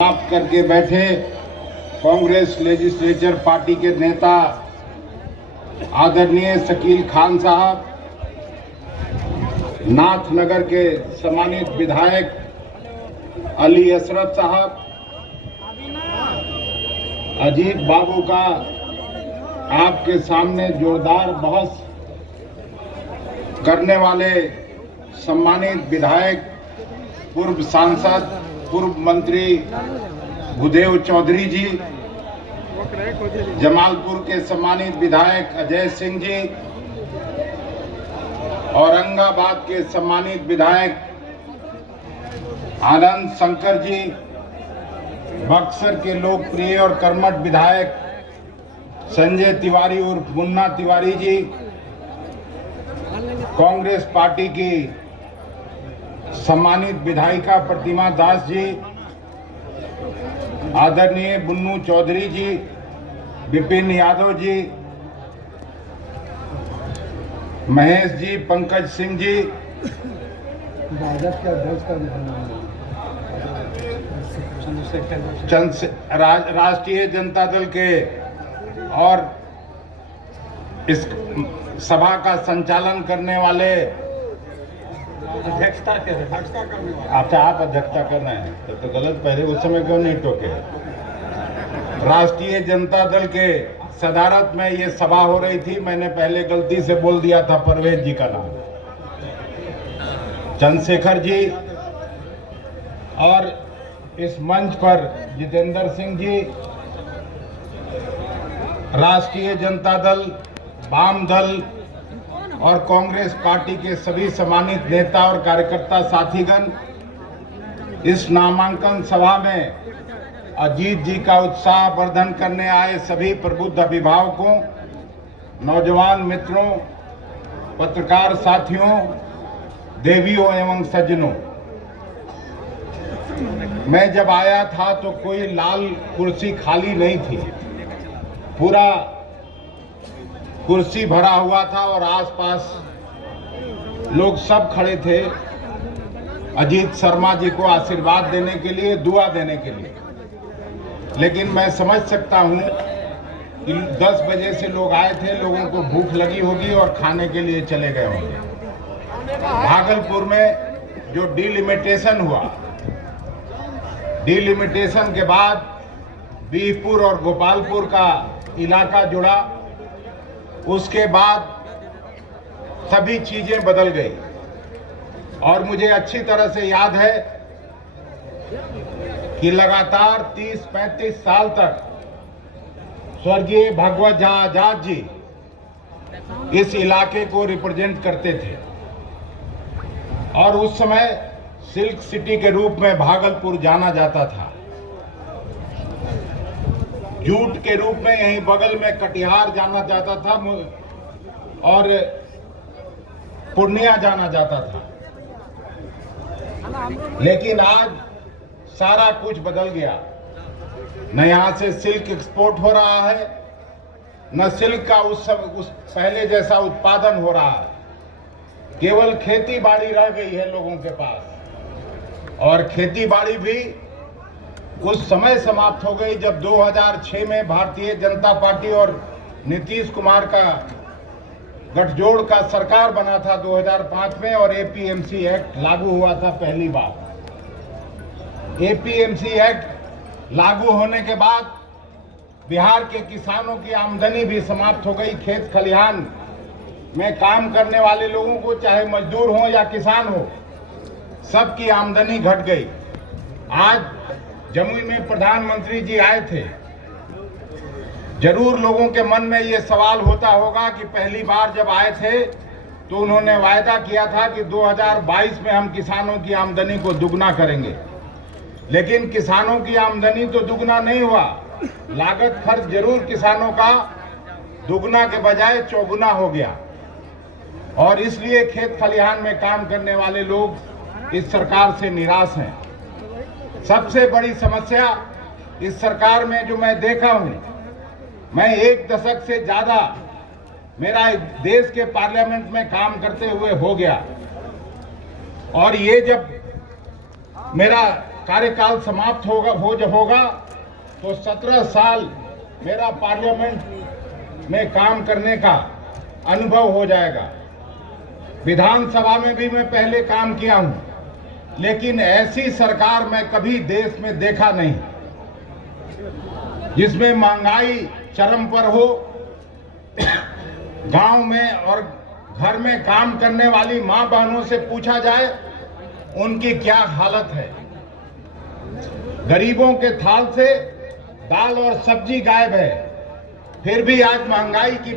समाप्त करके बैठे कांग्रेस लेजिस्लेचर पार्टी के नेता आदरणीय शकील खान साहब, नाथनगर के सम्मानित विधायक अली असरफ साहब, अजीत बाबू का आपके सामने जोरदार बहस करने वाले सम्मानित विधायक, पूर्व सांसद, पूर्व मंत्री भूदेव चौधरी जी, जमालपुर के सम्मानित विधायक अजय सिंह जी, औरंगाबाद के सम्मानित विधायक आनंद शंकर जी, बक्सर के लोकप्रिय और कर्मठ विधायक संजय तिवारी उर्फ मुन्ना तिवारी जी, कांग्रेस पार्टी की सम्मानित विधायिका प्रतिमा दास जी, आदरणीय बुन्नू चौधरी जी, विपिन यादव जी, महेश जी, पंकज सिंह जी, राष्ट्रीय जनता दल के और इस सभा का संचालन करने वाले अध्यक्षता करने वाले। अच्छा, आप अध्यक्षता कर रहे हैं तो गलत, पहले उस समय क्यों नहीं टोके। राष्ट्रीय जनता दल के सदारत में ये सभा हो रही थी, मैंने पहले गलती से बोल दिया था परवेज जी का नाम, चंद्रशेखर जी, और इस मंच पर जितेंद्र सिंह जी, राष्ट्रीय जनता दल, वाम दल और कांग्रेस पार्टी के सभी सम्मानित नेता और कार्यकर्ता साथीगण, इस नामांकन सभा में अजीत जी का उत्साह वर्धन करने आए सभी प्रबुद्ध अभिभावकों, नौजवान मित्रों, पत्रकार साथियों, देवियों एवं सज्जनों, मैं जब आया था तो कोई लाल कुर्सी खाली नहीं थी, पूरा कुर्सी भरा हुआ था और आसपास लोग सब खड़े थे अजीत शर्मा जी को आशीर्वाद देने के लिए, दुआ देने के लिए। लेकिन मैं समझ सकता हूं कि 10 बजे से लोग आए थे, लोगों को भूख लगी होगी और खाने के लिए चले गए होंगे। भागलपुर में जो डिलिमिटेशन हुआ, डिलिमिटेशन के बाद बीहपुर और गोपालपुर का इलाका जुड़ा, उसके बाद सभी चीजें बदल गई। और मुझे अच्छी तरह से याद है कि लगातार 30-35 साल तक स्वर्गीय भगवत झा आजाद जी इस इलाके को रिप्रेजेंट करते थे और उस समय सिल्क सिटी के रूप में भागलपुर जाना जाता था। जूट के रूप में यहीं बगल में कटिहार जाना जाता था और पूर्णिया जाना जाता था। लेकिन आज सारा कुछ बदल गया। न यहाँ से सिल्क एक्सपोर्ट हो रहा है, न सिल्क का उस पहले जैसा उत्पादन हो रहा है। केवल खेती बाड़ी रह गई है लोगों के पास, और खेती बाड़ी भी उस समय समाप्त हो गई जब 2006 में भारतीय जनता पार्टी और नीतीश कुमार का गठजोड़ का सरकार बना था 2005 में, और एपीएमसी एक्ट लागू हुआ था पहली बार। एपीएमसी एक्ट लागू होने के बाद बिहार के किसानों की आमदनी भी समाप्त हो गई। खेत खलिहान में काम करने वाले लोगों को, चाहे मजदूर हो या किसान हो, सबकी आमदनी घट गई। आज जमुई में प्रधानमंत्री जी आए थे, जरूर लोगों के मन में ये सवाल होता होगा कि पहली बार जब आए थे तो उन्होंने वायदा किया था कि 2022 में हम किसानों की आमदनी को दुगना करेंगे। लेकिन किसानों की आमदनी तो दुगना नहीं हुआ, लागत खर्च जरूर किसानों का दुगना के बजाय चौगुना हो गया। और इसलिए खेत खलिहान में काम करने वाले लोग इस सरकार से निराश हैं। सबसे बड़ी समस्या इस सरकार में जो मैं देखा हूं, मैं 1 दशक से ज्यादा मेरा देश के पार्लियामेंट में काम करते हुए हो गया, और ये जब मेरा कार्यकाल समाप्त होगा तो 17 साल मेरा पार्लियामेंट में काम करने का अनुभव हो जाएगा। विधानसभा में भी मैं पहले काम किया हूं, लेकिन ऐसी सरकार मैं कभी देश में देखा नहीं जिसमें महंगाई चरम पर हो, गांव में और घर में काम करने वाली मां बहनों से पूछा जाए उनकी क्या हालत है। गरीबों के थाल से दाल और सब्जी गायब है, फिर भी आज महंगाई की